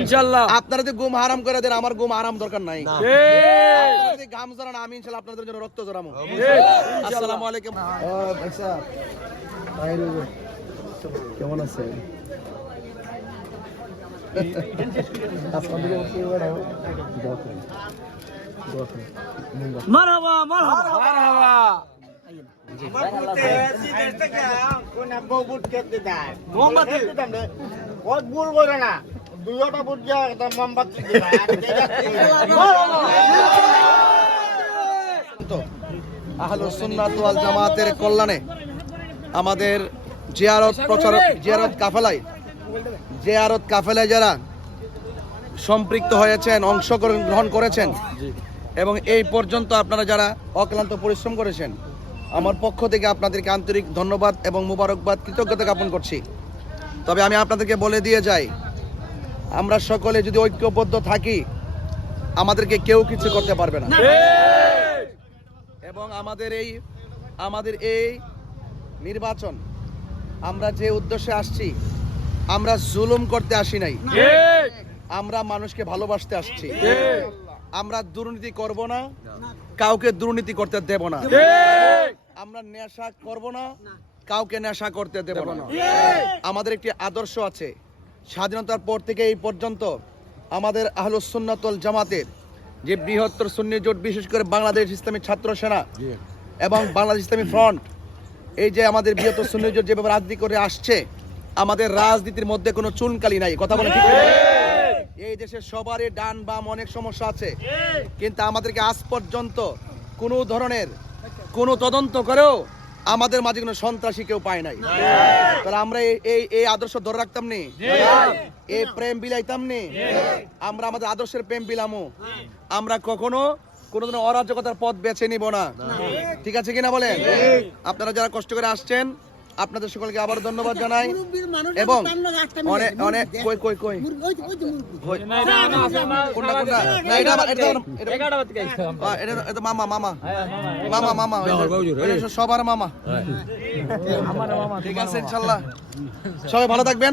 ইনশাআল্লাহ। আপনারা যদি ঘুম হারাম করে দেন, আমার ঘুম হারাম দরকার নাই। যদি ঘাম জড়ান, আমি ইনশাআল্লাহ আপনাদের জন্য রক্ত জড়াবো। আসসালামু আলাইকুম। কেমন আছেন? মারহাবা মারহাবা মারহাবা। আহলুস সুন্নাত ওয়াল জামাতের কল্যাণে আমাদের জিয়ারত কাফেলায় যারা সম্পৃক্ত হয়েছেন, অংশগ্রহণ করেছেন এবং এই পর্যন্ত আপনারা যারা অক্লান্ত পরিশ্রম করেছেন, আমার পক্ষ থেকে আপনাদেরকে আন্তরিক ধন্যবাদ এবং মুবারকবাদ, কৃতজ্ঞতা জ্ঞাপন করছি। তবে আমি আপনাদেরকে বলে দিয়ে যাই, আমরা সকলে যদি ঐক্যবদ্ধ থাকি, আমাদেরকে কেউ কিছু করতে পারবে না। এবং আমাদের এই নির্বাচন, আমরা যে উদ্দেশ্যে আসছি, আমরা জুলুম করতে আসি নাই, আমরা মানুষকে ভালোবাসতে আসছি। আমরা দুর্নীতি করব না, কাউকে দুর্নীতি করতে দেব না। আমরা নেশা করব না, কাউকে নেশা করতে দেব না। আমাদের একটি আদর্শ আছে, স্বাধীনতার পর থেকে এই পর্যন্ত আমাদের আহলুস সুন্নাত ওয়াল জামাতের যে বৃহত্তর সুন্নি জোট, বিশেষ করে বাংলাদেশ ইসলামী ছাত্র সেনা এবং বাংলাদেশ ইসলামী ফ্রন্ট, এই যে আমাদের বৃহত্তর সুন্নি জোট যেভাবে রাজনীতি করে আসছে, আমাদের রাজনীতির মধ্যে কোনো চুনকালি নাই। কথা বলে ঠিক? এই দেশে সবারই ডান বাম অনেক সমস্যা আছে, কিন্তু আমাদেরকে আজ পর্যন্ত কোনো ধরনের কোনো তদন্ত করেও আমাদের মাঝে কোনো সন্ত্রাসী কেউ পায় নাই। তাহলে আমরা এই আদর্শ ধরে রাখতাম নি, এই প্রেম বিলাইতাম নি, আমরা আমাদের আদর্শের প্রেম বিলামো। আমরা কখনো কোনো ধরনের অরাজকতার পথ বেছে নিব না। ঠিক আছে কিনা বলেন? আপনারা যারা কষ্ট করে আসছেন, আপনাদের সকলকে আবার ধন্যবাদ জানাই। এবং অনেক সবার মামা। ঠিক আছে, ইনশাল্লাহ সবাই ভালো থাকবেন।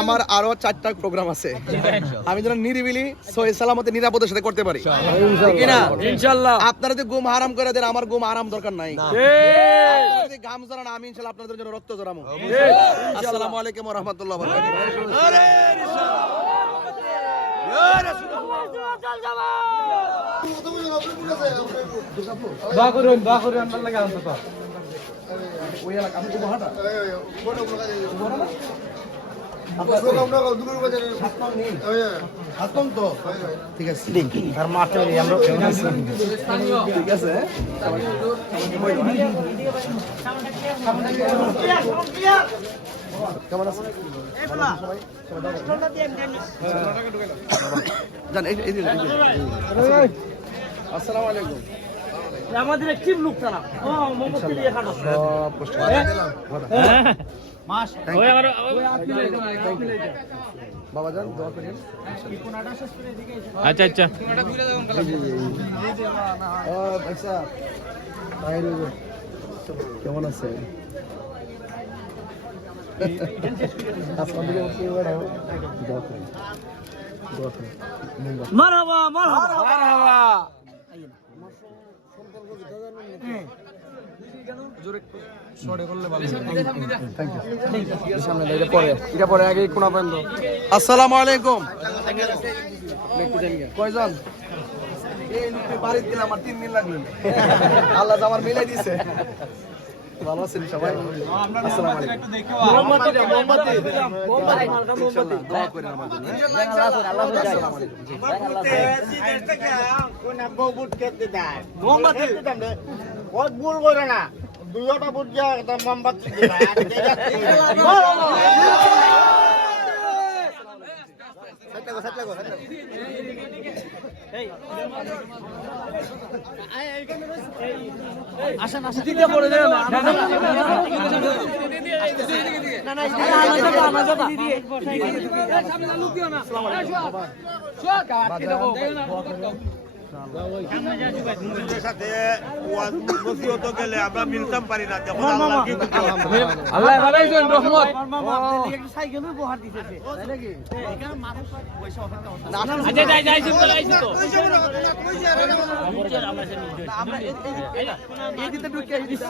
আমার আরো 4টা প্রোগ্রাম আছে, আমি যেন নিরিবিলি সহি সালামতে নিরাপদের সাথে করতে পারি। ইনশাআল্লাহ। আপনারা যদি ঘুম হারাম করে দেন, আমার ঘুম হারাম দরকার নাই। ঘাম জড়ান, আমি ইনশাআল্লাহ আপনাদের জন্য রক্ত জড়াবো। আসসালামু আলাইকুম ওয়া রাহমাতুল্লাহি ওয়া ঠিক আছে, ঠিক আছে। কেমন আছেন? আসসালামু আলাইকুম। আমাদের কি লোক তারা মোমবাতি দিয়ে খাটো বাবা যান, দোয়া করেন। আচ্ছা আচ্ছা। কেমন আছে? মারহাবা মারহাবা মারহাবা। আসসালামু আলাইকুম। কয়জন? বাড়ি দিলাম, আমার 3 দিন লাগলো। আল্লাহ আমার মিলাই দিছে। ভালো আছেন সবাই? আসসালামু আলাইকুম। দোয়া করেন আমার জন্য। আসেন আসেন, দিতে পড়ে দেন না না না, আমার দাদা সামনে লোক দিও না। আসসালামু আলাইকুম। হুজুরের সাথে ওয়াজ নসিহত গেলে আমরা মিলতাম পারি না, যেমন আল্লাহ কি করতে হবে। আল্লাহ বানাইছেন রহমত। আমার মামা আপনাদের একটা সাইকেল উপহার দিতেছে তাই নাকি আচ্ছা যাই যাই সিম্পল আইছি তো আমরা এই দিতে ঢুকে এদিকে